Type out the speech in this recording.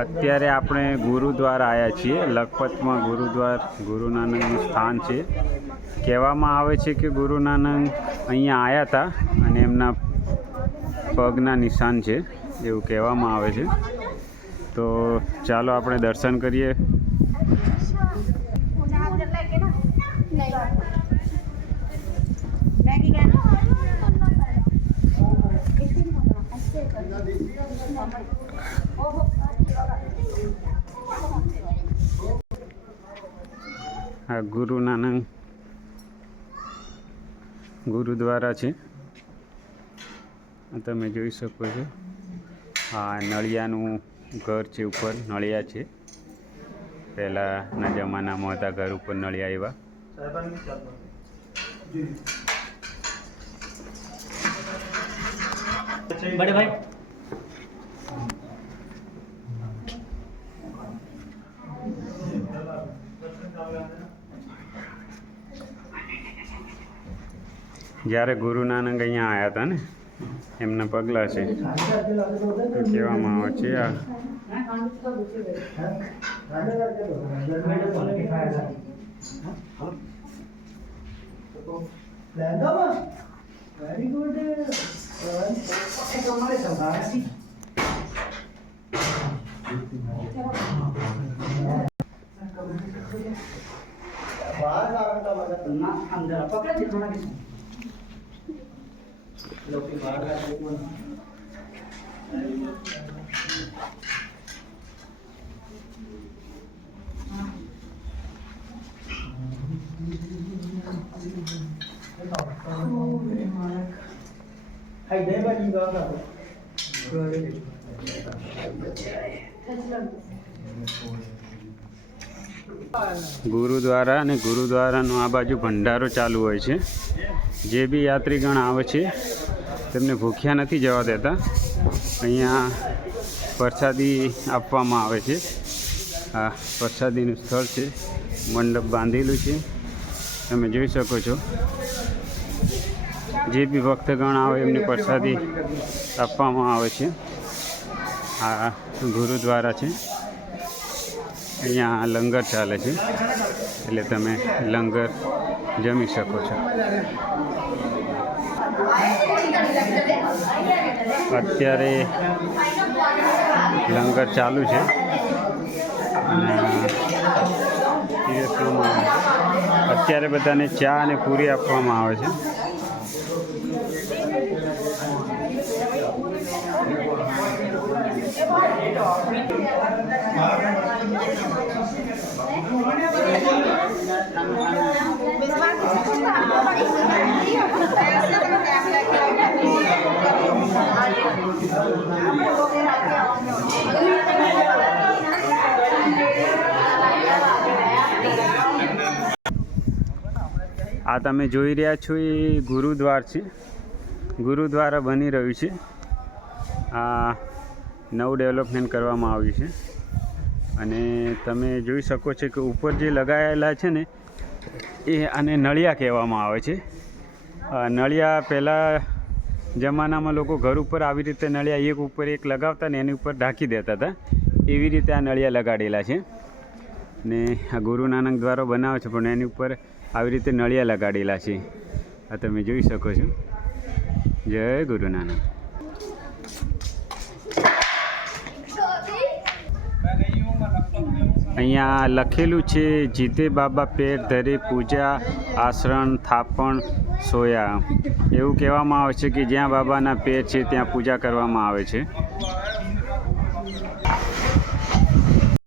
અત્યારે આપણે ગુરુદ્વારા આવ્યા છીએ. લખપતમાં ગુરુ નાનકનું સ્થાન છે. કહેવામાં આવે છે કે ગુરુ નાનક અહીંયા આવ્યા હતા અને એમના પગના નિશાન છે એવું કહેવામાં આવે છે. તો ચાલો આપણે દર્શન કરીએ. આ ગુરુ નાનક ગુરુદ્વારા છે, તમે જોઈ શકો છો. આ નળિયાનું ઘર છે, ઉપર નળિયા છે. પહેલાંના જમાનામાં હતા ઘર ઉપર નળિયા એવા. बड़े भाई જ્યારે ગુરુ નાનક અહીંયા આવ્યા હતા ને એમના પગલાં છે કહેવામાં આવે છે. वेरी गुड हमारे संभावना थी बाहर का मतलब ना अंदर पकड़ के थोड़ा किसी लोग के बाहर का एक मन hay deh bagi gak gurdwara અને ગુરુદ્વારાનો આ બાજુ ભંડારો ચાલુ હોય છે. જે બી યાત્રીગણ આવે છે તેમને ભૂખ્યા નથી જવા દેતા. અહીંયા પ્રસાદી આપવામાં આવે છે. આ પ્રસાદીનું સ્થળ છે, મંડપ બાંધેલું છે, તમે જોઈ શકો છો. જે બી ભક્તગણ આવે એમને પ્રસાદી આપવામાં આવે છે. આ ગુરુદ્વારા છે, અહીંયા લંગર ચાલે છે એટલે તમે લંગર જમી શકો છો. અત્યારે લંગર ચાલુ છે અને પીરસવામાં આવે છે. અત્યારે બધાને ચા અને પૂરી આપવામાં આવે છે. આ તમે જોઈ રહ્યા છો એ ગુરુદ્વાર છે. ગુરુદ્વારા બની રહ્યું છે. આ નવું ડેવલપમેન્ટ કરવામાં આવ્યું છે અને તમે જોઈ શકો છો કે ઉપર જે લગાવેલા છે ને એ આને નળિયા કહેવામાં આવે છે. નળિયા પહેલાં જમાનામાં લોકો ઘર ઉપર આવી રીતે નળિયા એક ઉપર એક લગાવતા ને એની ઉપર ઢાંકી દેતા હતા. એવી રીતે આ નળિયા લગાડેલા છે ને આ ગુરુ નાનક દ્વારા બનાવે છે પણ એની ઉપર આવી રીતે નળિયા લગાડેલા છે. આ તમે જોઈ શકો છો. જય ગુરુ નાનક. અહીંયા લખેલું છે જીતે બાબા પેર ધરે પૂજા આસરણ થાપણ સોયા. એવું કહેવામાં આવે છે કે જ્યાં બાબાના પેર છે ત્યાં પૂજા કરવામાં આવે છે.